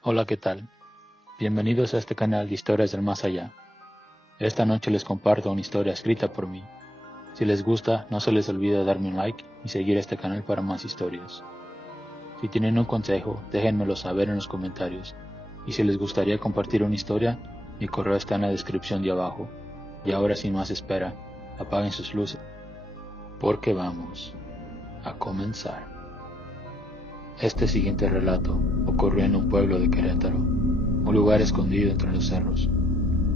Hola, ¿qué tal? Bienvenidos a este canal de Historias del Más Allá. Esta noche les comparto una historia escrita por mí. Si les gusta, no se les olvide darme un like y seguir este canal para más historias. Si tienen un consejo, déjenmelo saber en los comentarios. Y si les gustaría compartir una historia, mi correo está en la descripción de abajo. Y ahora sin más espera, apaguen sus luces, porque vamos a comenzar. Este siguiente relato ocurrió en un pueblo de Querétaro, un lugar escondido entre los cerros.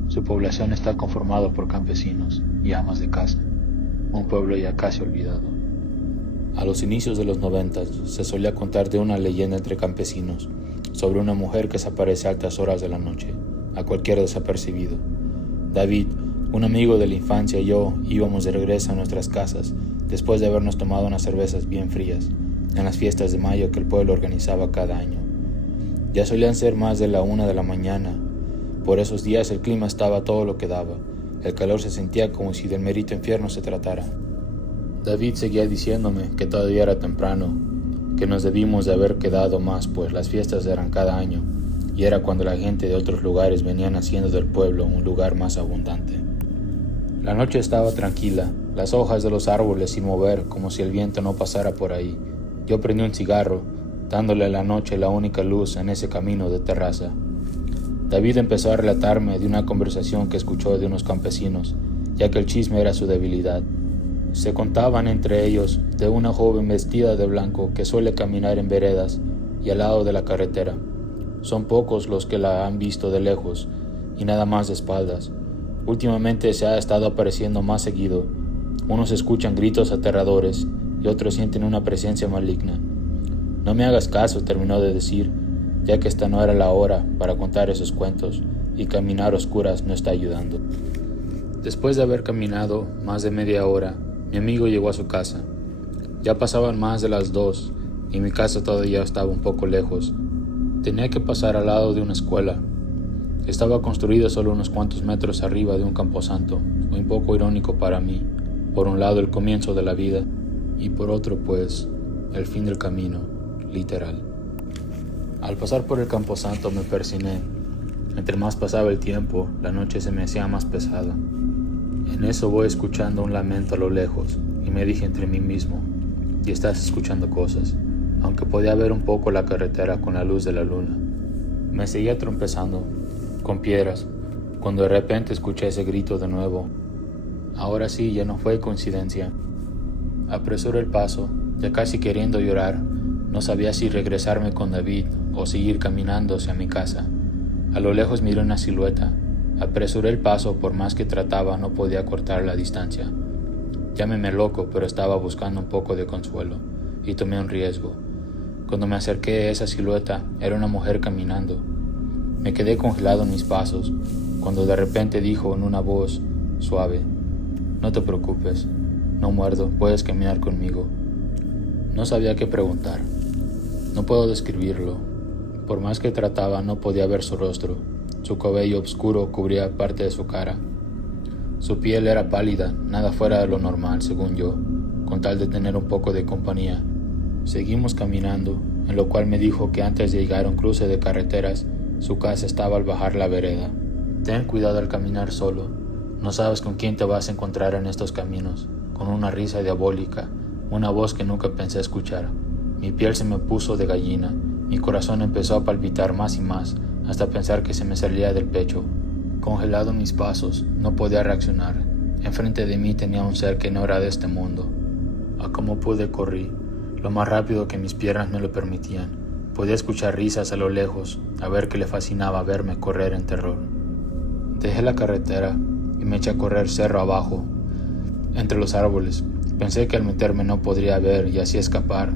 Su población está conformada por campesinos y amas de casa, un pueblo ya casi olvidado. A los inicios de los 90 se solía contar de una leyenda entre campesinos sobre una mujer que se aparece a altas horas de la noche, a cualquier desapercibido. David, un amigo de la infancia, y yo íbamos de regreso a nuestras casas después de habernos tomado unas cervezas bien frías en las fiestas de mayo que el pueblo organizaba cada año. Ya solían ser más de la 1 de la mañana. Por esos días el clima estaba todo lo que daba. El calor se sentía como si del mérito infierno se tratara. David seguía diciéndome que todavía era temprano, que nos debimos de haber quedado más, pues las fiestas eran cada año, y era cuando la gente de otros lugares venían haciendo del pueblo un lugar más abundante. La noche estaba tranquila, las hojas de los árboles sin mover, como si el viento no pasara por ahí. Yo prendí un cigarro, dándole a la noche la única luz en ese camino de terraza. David empezó a relatarme de una conversación que escuchó de unos campesinos, ya que el chisme era su debilidad. Se contaban entre ellos de una joven vestida de blanco que suele caminar en veredas y al lado de la carretera. Son pocos los que la han visto de lejos y nada más de espaldas. Últimamente se ha estado apareciendo más seguido. Unos escuchan gritos aterradores y otros sienten una presencia maligna. No me hagas caso, terminó de decir, ya que esta no era la hora para contar esos cuentos y caminar a oscuras no está ayudando. Después de haber caminado más de media hora, mi amigo llegó a su casa. Ya pasaban más de las 2 y mi casa todavía estaba un poco lejos. Tenía que pasar al lado de una escuela. Estaba construida solo unos cuantos metros arriba de un camposanto, un poco irónico para mí. Por un lado el comienzo de la vida y por otro pues el fin del camino, literal. Al pasar por el camposanto me persigné. Entre más pasaba el tiempo, la noche se me hacía más pesada. En eso voy escuchando un lamento a lo lejos y me dije entre mí mismo, y estás escuchando cosas, aunque podía ver un poco la carretera con la luz de la luna. Me seguía trompezando con piedras cuando de repente escuché ese grito de nuevo. Ahora sí, ya no fue coincidencia. Apresuré el paso, ya casi queriendo llorar. No sabía si regresarme con David o seguir caminando hacia mi casa. A lo lejos miré una silueta. Apresuré el paso, por más que trataba no podía cortar la distancia. Llámeme loco, pero estaba buscando un poco de consuelo, y tomé un riesgo. Cuando me acerqué a esa silueta, era una mujer caminando. Me quedé congelado en mis pasos, cuando de repente dijo en una voz suave, «No te preocupes, no muerdo, puedes caminar conmigo». No sabía qué preguntar. No puedo describirlo. Por más que trataba, no podía ver su rostro. Su cabello oscuro cubría parte de su cara. Su piel era pálida, nada fuera de lo normal, según yo, con tal de tener un poco de compañía. Seguimos caminando, en lo cual me dijo que antes de llegar a un cruce de carreteras, su casa estaba al bajar la vereda. Ten cuidado al caminar solo. No sabes con quién te vas a encontrar en estos caminos, con una risa diabólica, una voz que nunca pensé escuchar. Mi piel se me puso de gallina, mi corazón empezó a palpitar más y más, hasta pensar que se me salía del pecho. Congelado en mis pasos, no podía reaccionar. Enfrente de mí tenía un ser que no era de este mundo. A como pude corrí, lo más rápido que mis piernas me lo permitían. Podía escuchar risas a lo lejos, a ver que le fascinaba verme correr en terror. Dejé la carretera y me eché a correr cerro abajo, entre los árboles. Pensé que al meterme no podría ver y así escapar.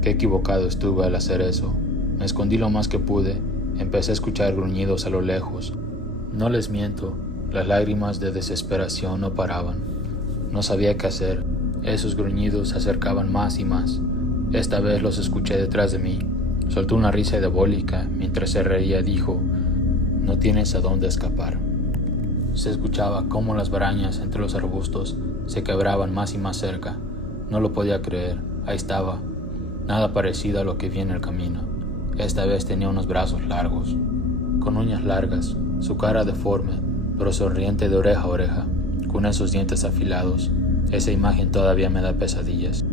Qué equivocado estuve al hacer eso. Me escondí lo más que pude. Empecé a escuchar gruñidos a lo lejos. No les miento, las lágrimas de desesperación no paraban. No sabía qué hacer. Esos gruñidos se acercaban más y más. Esta vez los escuché detrás de mí. Soltó una risa diabólica. Mientras se reía dijo, «No tienes a dónde escapar». Se escuchaba cómo las brañas entre los arbustos se quebraban más y más cerca. No lo podía creer. Ahí estaba. Nada parecido a lo que vi en el camino. Esta vez tenía unos brazos largos, con uñas largas, su cara deforme, pero sonriente de oreja a oreja, con esos dientes afilados. Esa imagen todavía me da pesadillas.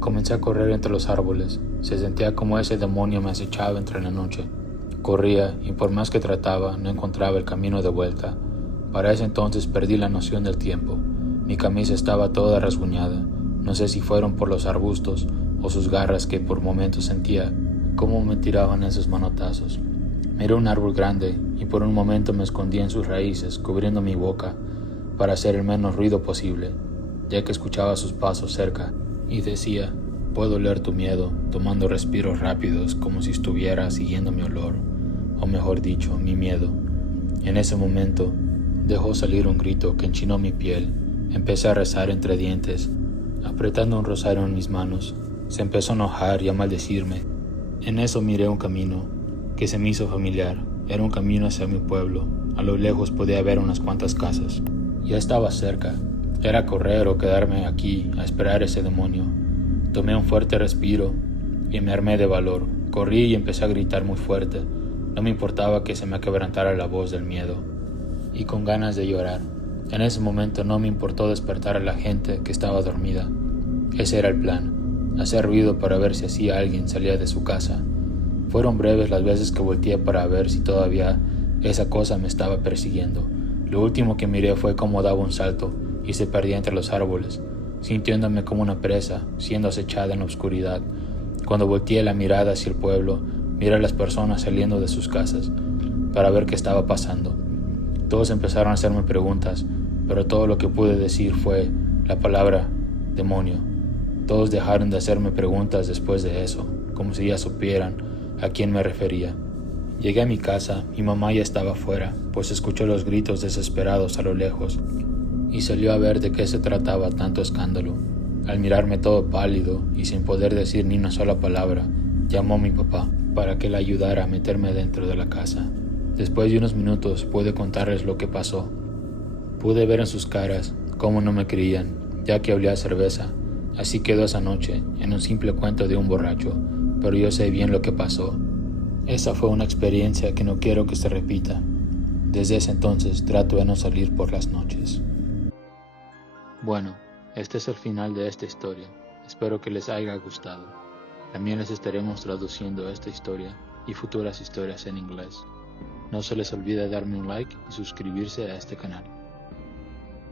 Comencé a correr entre los árboles. Se sentía como ese demonio me acechaba entre la noche. Corría y por más que trataba, no encontraba el camino de vuelta. Para ese entonces perdí la noción del tiempo. Mi camisa estaba toda rasguñada. No sé si fueron por los arbustos o sus garras que por momentos sentía cómo me tiraban esos manotazos. Miré un árbol grande y por un momento me escondí en sus raíces, cubriendo mi boca para hacer el menos ruido posible, ya que escuchaba sus pasos cerca y decía: puedo oler tu miedo, tomando respiros rápidos como si estuviera siguiendo mi olor, o mejor dicho, mi miedo. En ese momento dejó salir un grito que enchinó mi piel. Empecé a rezar entre dientes, apretando un rosario en mis manos. Se empezó a enojar y a maldecirme. En eso miré un camino que se me hizo familiar. Era un camino hacia mi pueblo. A lo lejos podía ver unas cuantas casas. Ya estaba cerca. Era correr o quedarme aquí a esperar ese demonio. Tomé un fuerte respiro y me armé de valor. Corrí y empecé a gritar muy fuerte. No me importaba que se me quebrantara la voz del miedo y con ganas de llorar. En ese momento no me importó despertar a la gente que estaba dormida. Ese era el plan, hacer ruido para ver si así alguien salía de su casa. Fueron breves las veces que volteé para ver si todavía esa cosa me estaba persiguiendo. Lo último que miré fue cómo daba un salto y se perdía entre los árboles, sintiéndome como una presa, siendo acechada en la oscuridad. Cuando volteé la mirada hacia el pueblo, miré a las personas saliendo de sus casas para ver qué estaba pasando. Todos empezaron a hacerme preguntas, pero todo lo que pude decir fue la palabra demonio. Todos dejaron de hacerme preguntas después de eso, como si ya supieran a quién me refería. Llegué a mi casa, mi mamá ya estaba afuera, pues escuchó los gritos desesperados a lo lejos y salió a ver de qué se trataba tanto escándalo. Al mirarme todo pálido y sin poder decir ni una sola palabra, llamó a mi papá para que le ayudara a meterme dentro de la casa. Después de unos minutos pude contarles lo que pasó. Pude ver en sus caras cómo no me creían, ya que olía a cerveza. Así quedó esa noche, en un simple cuento de un borracho, pero yo sé bien lo que pasó. Esa fue una experiencia que no quiero que se repita. Desde ese entonces trato de no salir por las noches. Bueno, este es el final de esta historia. Espero que les haya gustado. También les estaremos traduciendo esta historia y futuras historias en inglés. No se les olvide darme un like y suscribirse a este canal.